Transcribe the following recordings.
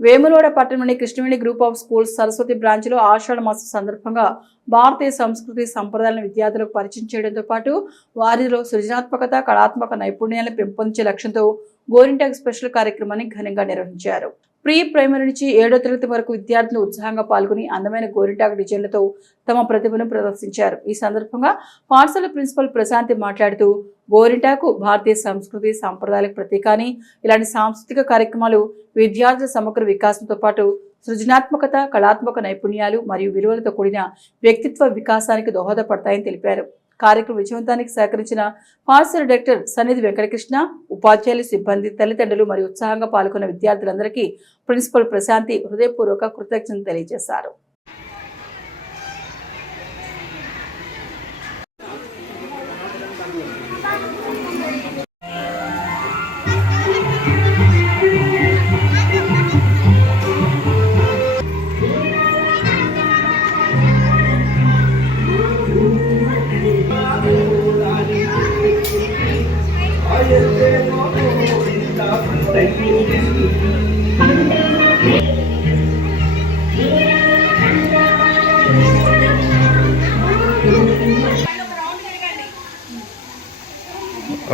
వేములవాడ పట్టణంలోని Krishnaveni group of schools Saraswati బ్రాంచ్లో ఆషాఢ మాసం సందర్భంగా భారతీయ సంస్కృతి సంప్రదాయాలను విద్యార్థులకు పరిచయం చేయడంతో పాటు వారిలో సృజనాత్మకత, కళాత్మక నైపుణ్యాలను పెంపొందించే లక్ష్యంతో గోరింటాకు స్పెషల్ కార్యక్రమాన్ని ఘనంగా నిర్వహించారు. ప్రీ ప్రైమరీ నుంచి 7వ తరగతి వరకు విద్యార్థులు ఉత్సాహంగా పాల్గొని అందమైన గోరింటాకు డిజైన్లతో తమ ప్రతిభను ప్రదర్శించారు. ఈ సందర్భంగా పాఠశాల ప్రిన్సిపల్ ప్రశాంతి మాట్లాడుతూ గోరింటాకు భారతీయ సంస్కృతి సంప్రదాయాలకు ప్రతీక అని, ఇలాంటి సాంస్కృతిక కార్యక్రమాలు విద్యార్థుల సమగ్ర వికాసంతో పాటు సృజనాత్మకత, కళాత్మక నైపుణ్యాలు మరియు విలువలతో కూడిన వ్యక్తిత్వ వికాసానికి దోహదపడతాయని తెలిపారు. కార్యక్రమ విజయవంతానికి సహకరించిన పాఠశాల డైరెక్టర్ సన్నిధి వెంకటకృష్ణ, ఉపాధ్యాయులు, సిబ్బంది, తల్లిదండ్రులు మరియు ఉత్సాహంగా పాల్గొన్న విద్యార్థులందరికీ ప్రిన్సిపల్ ప్రశాంతి హృదయపూర్వక కృతజ్ఞతలు తెలియజేశారు.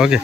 Okay.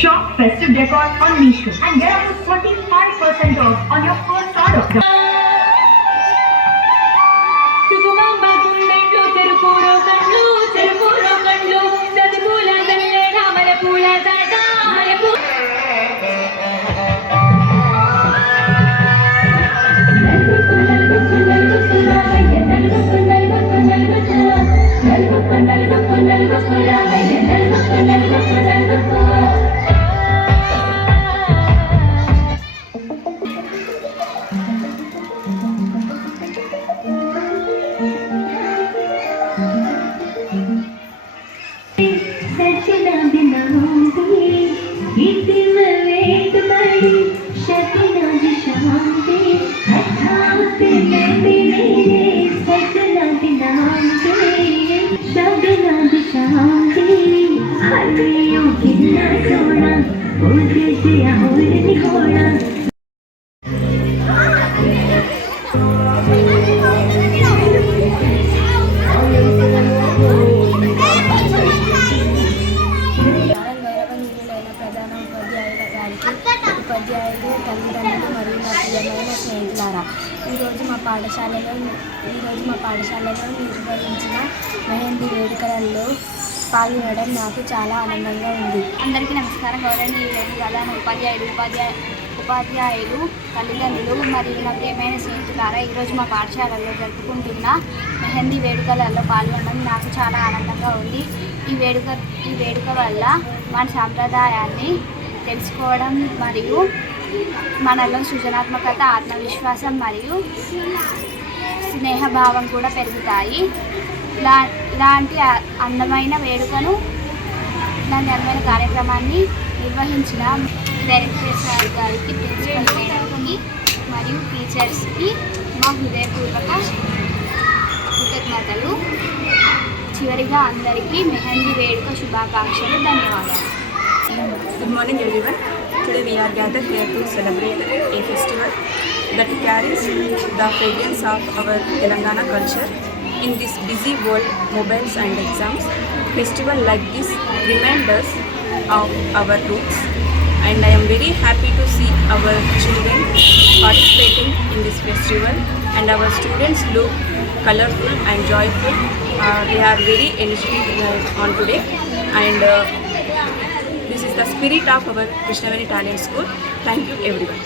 Shop festive decor on Meesho and get up to 45% off on your first order. ఉపాధ్యాయులు, తల్లిదండ్రులు మరియు నా ప్రియమైన స్నేహితులారా, ఈరోజు మా పాఠశాలలో నిర్వహించిన మెహందీ వేడుకలలో పాల్గొనడం నాకు చాలా ఆనందంగా ఉంది. అందరికీ నమస్కారం. గౌరవనీయులైన ప్రధాన ఉపాధ్యాయులు, తల్లిదండ్రులు మరియు నా ప్రియమైన స్నేహితులారా, ఈరోజు మా పాఠశాలలో జరుపుకుంటున్న మెహందీ వేడుకలలో పాల్గొనడం నాకు చాలా ఆనందంగా ఉంది. ఈ వేడుక వల్ల మన సాంప్రదాయాన్ని తెలుసుకోవడం మరియు మనలో సృజనాత్మకత, ఆత్మవిశ్వాసం మరియు స్నేహభావం కూడా పెరుగుతాయి. ఇలాంటి అందమైన వేడుకను, ఇలాంటి అందమైన కార్యక్రమాన్ని నిర్వహించిన డైరెక్టర్ సార్ గారికి, ప్రిన్సిపల్ మేడంకి మరియు టీచర్స్కి మా హృదయపూర్వక కృతజ్ఞతలు. చివరిగా అందరికీ మెహందీ వేడుక శుభాకాంక్షలు. ధన్యవాదాలు. Good morning everyone. Today we are gathered here to celebrate a festival that carries the fragrance of our Telangana culture. In this busy world, mobiles and exams, festival like this remind us of our roots, and I am very happy to see our children participating in this festival, and our students look colorful and joyful. They are very energetic on today, and this is the spirit of our Krishnaveni Talent School. Thank you everyone.